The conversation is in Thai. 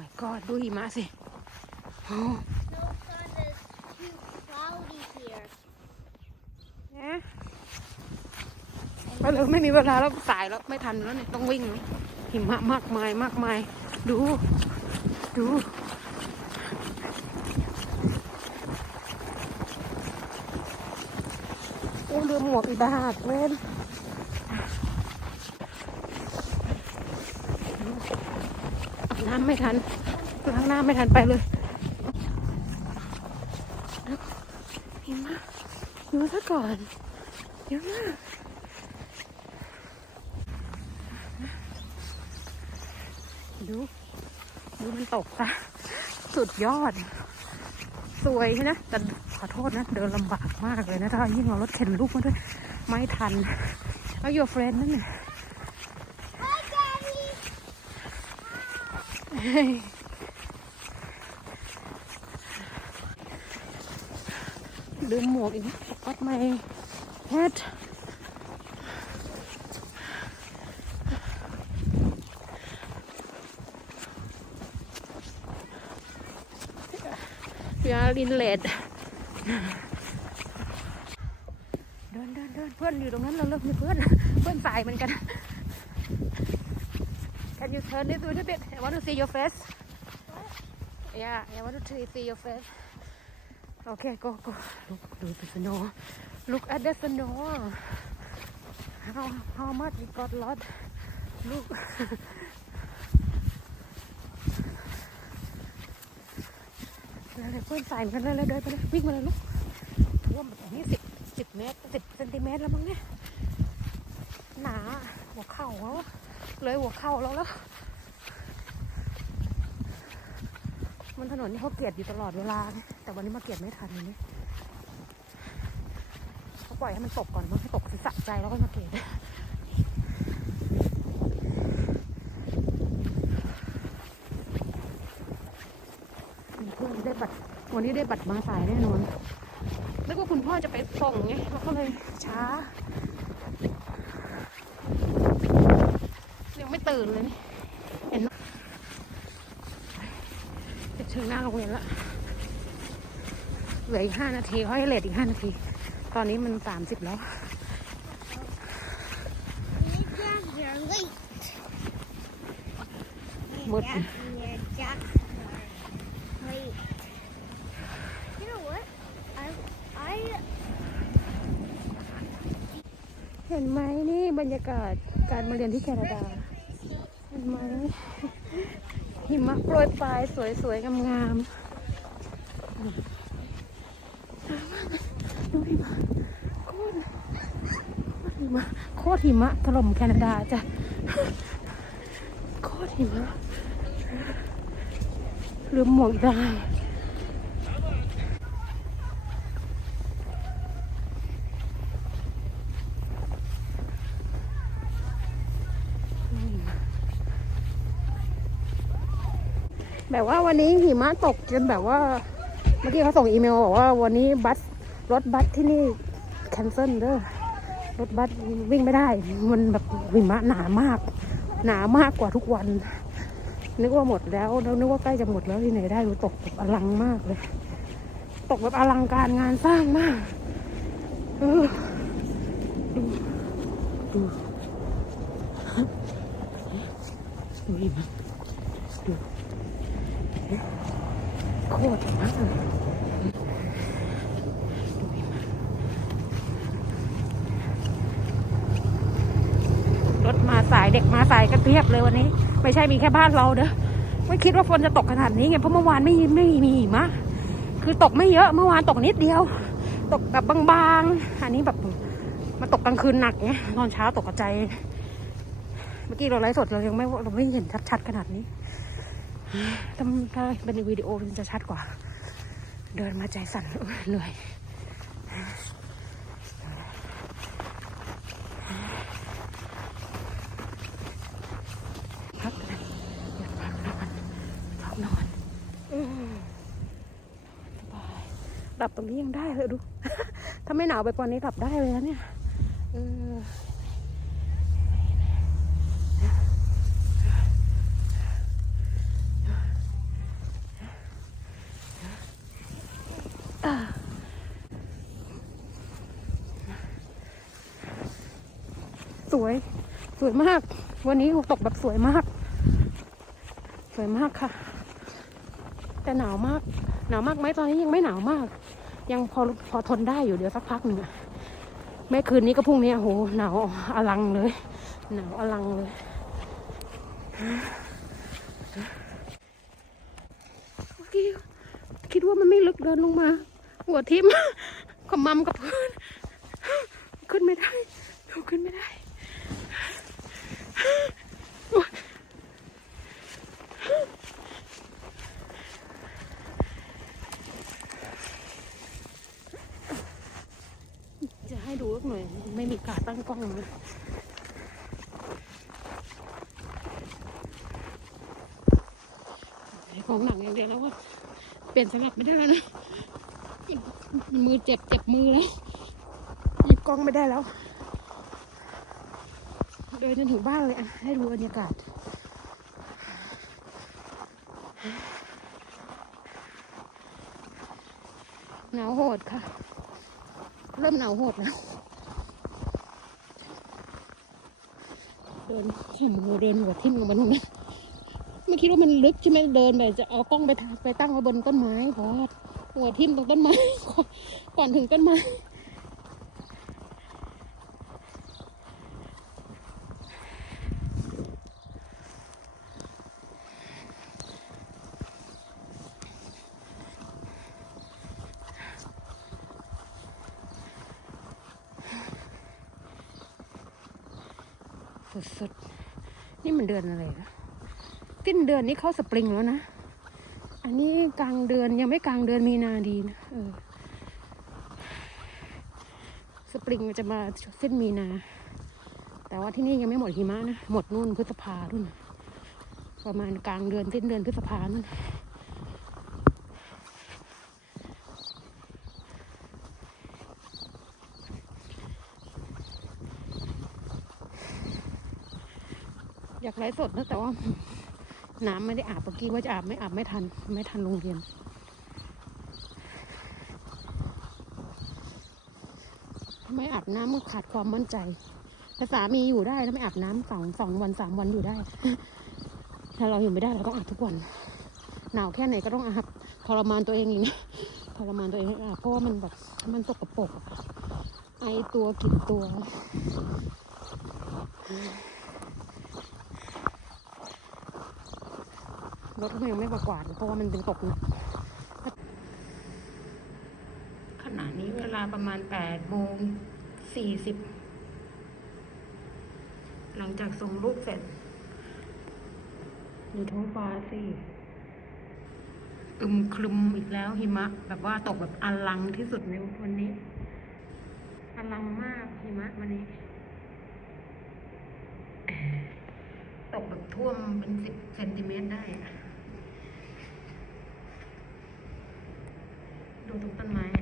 my god ดูหิมะสิโอ้ No sun is too cloudy here. นะไปเลยไม่มีเวลาแล้วสายแล้วไม่ทันแล้วเนี่ยต้องวิ่งแล้วหิมะมากมายมากมาย ดู ดูโอ้ลืมหมวกอีกต่างหากเล่นอาบน้ำไม่ทันล้างหน้าไม่ทันไปเลยหิมะดูซะก่อนเยอะมากดู ดูมันตกซะสุดยอด สวยนะ แต่ขอโทษนะ เดินลำบากมากเลยนะ ถ้ายิ่งเอารถเข็นลูกมาด้วย ไม่ทัน เอาอยู่เฟรนนั่นน่ะ Hi, Daddy. เฮ้ย ลืมหมวกอีกปัดไม่แฮดยาลินเลดเดินเดินเดินเพื่อนอยู่ตรงนั้นเราเลิกมีเพื่อนเพื่อนสายเหมือนกัน Can you turn this a little bit? I want to see your face. Yeah, I want to see your face. Okay, go, go. Look, look at the snow. Look at the snow. How how much we got lot? Look. แล้วเพื่อนใส่เหมือนกันเลยเลยเดินไปเลยวิ่งมาเลยลูกท่วมแบบนี้สิบสิบเมตรสิบเซนติเมตรแล้วมั้งเนี่ย หนาหัวเข่าแล้วอะ เลยหัวเข่าแล้วแล้ว มันถนนนี่เขาเกลียดอยู่ตลอดเวลา แต่วันนี้มาเกลียดไม่ทันเลยเขาปล่อยให้มันตกก่อนมันให้ตกสะใจแล้วก็มาเกลียดได้บัตรวันนี้ได้บัตรมาสายแน่นอนนึกว่าคุณพ่อจะไปส่งไงเราก็เลยช้า ยังไม่ ตื่นเลยนี่เห็นไหมจะถึงหน้าโรงเรียนละเหลืออีกห้านาทีเขาให้เลทอีกห้านาที ตอนนี้มันสามสิบแล้ว You're you're late. มืด You're just late. You know what? I I เห็นไหมนี่บรรยากาศการมาเรียนที่แคนาดาเห็นไหมหิมะโปรยปลายสวยๆงามๆดูหิมะโคตรหิมะโคตรหิมะถล่มแคนาดาจ้ะโคตรหิมะลืมหมวกได้ แบบว่าวันนี้หิมะตกจนแบบว่า เมื่อกี้เขาส่งอีเมลบอกว่าวันนี้บัสรถบัสที่นี่แคนเซิลเด้อรถบัสวิ่งไม่ได้ มันแบบหิมะหนามาก หนามากกว่าทุกวัน นึกว่าหมดแล้วแล้วนึกว่าใกล้จะหมดแล้วที่ไหนได้ดูตกแบบอลังมากเลย ตกแบบอลังการงานสร้างมากเออดูดูดูหิมะดู โคตรมากรถมาสายเด็กมาสายกันเพียบเลยวันนี้ ไม่ใช่มีแค่บ้านเราเด้อไม่คิดว่าฝนจะตกขนาดนี้ไงเพราะเมื่อวานไม่ไม่มีหิมะคือตกไม่เยอะเมื่อวานตกนิดเดียว ตกแบบบางๆอันนี้แบบมาตกกลางคืนหนักเนี้ยตอนเช้าตกกระจายเมื่อกี้เราไลฟ์สดเรายังไม่เราไม่เห็นชัดๆขนาดนี้ ถ้าถ้าเป็นวิดีโอมันจะชัดกว่า เดินมาใจสั่นเหนื่อยพักกันอยากพักนอนชอบนอนอืมสบายหลับตรงนี้ยังได้เลยดู ถ้าไม่หนาวไปกว่านี้หลับได้เลยนะเนี่ย เออ สวย สวยมาก วันนี้ตกแบบสวยมาก สวยมากค่ะ แต่หนาวมาก หนาวมากไหมตอนนี้ยังไม่หนาวมาก ยังพอพอทนได้อยู่เดี๋ยวสักพักหนึ่งอะแม่คืนนี้ก็พรุ่งนี้โหหนาวอลังเลย หนาวอลังเลย เมื่อกี้คิดว่ามันไม่ลึกเดินลงมา หัวทิ่มขมำกับพื้นขึ้นไม่ได้ลุกขึ้นไม่ได้โอ๊ยจะให้ดูสักหน่อย ไม่มีการตั้งกล้องเลย ของหนังอย่างเดียวแล้วว่าเปลี่ยนสลับไม่ได้แล้วนะมือเจ็บเจ็บมือแล้วหยิบกล้องไม่ได้แล้ว เดินจนถึงบ้านเลยอะ ให้ดูบรรยากาศหนาวโหดค่ะ เริ่มหนาวโหดแล้ว เดินแข่มือเดินหัวทิ่มลงมาตรงนั้น ไม่คิดว่ามันลึกใช่ไหมเดินไปจะเอากล้องไปทาไปตั้งไว้บนต้นไม้เพราะว่าหัวทิ่มตรงต้นไม้ก่อนก่อนถึงต้นไม้สุดๆนี่มันเดือนอะไรนะ สิ้นเดือนนี้เข้าสปริงแล้วนะ อันนี้กลางเดือนยังไม่กลางเดือนมีนาดีนะเออสปริงมันจะมาสิ้นมีนา แต่ว่าที่นี่ยังไม่หมดหิมะนะ หมดนู่นพฤษภานู่นน่ะประมาณกลางเดือนสิ้นเดือนพฤษภานู่นอยากไลฟ์สดนะแต่ว่า น้ำไม่ได้อาบเมื่อกี้ว่าจะอาบไม่อาบไม่ทัน ไม่ทันโรงเรียนไม่อาบน้ำก็ขาดความมั่นใจแต่สามีอยู่ได้แล้วไม่อาบน้ำสองสองวันสามวันอยู่ได้ ถ้าเราอยู่ไม่ได้เราต้องอาบทุกวัน หนาวแค่ไหนก็ต้องอาบทรมานตัวเองอีกนะทรมานตัวเองอาบเพราะว่ามันแบบมันสกปรกไอตัวกลิ่นตัว รถก็ยังไม่กวาดเพราะว่ามันเป็นตกนักขณะนี้เวลาประมาณแปดโมงสี่สิบหลังจากส่งลูกเสร็จ ดูท้องฟ้าสิอึมครึมอีกแล้วหิมะ แบบว่าตกแบบอลังที่สุดในวันนี้อลังมากหิมะวันนี้ ตกแบบท่วมเป็นสิบเซนติเมตรได้อะ ทุกต้นไม้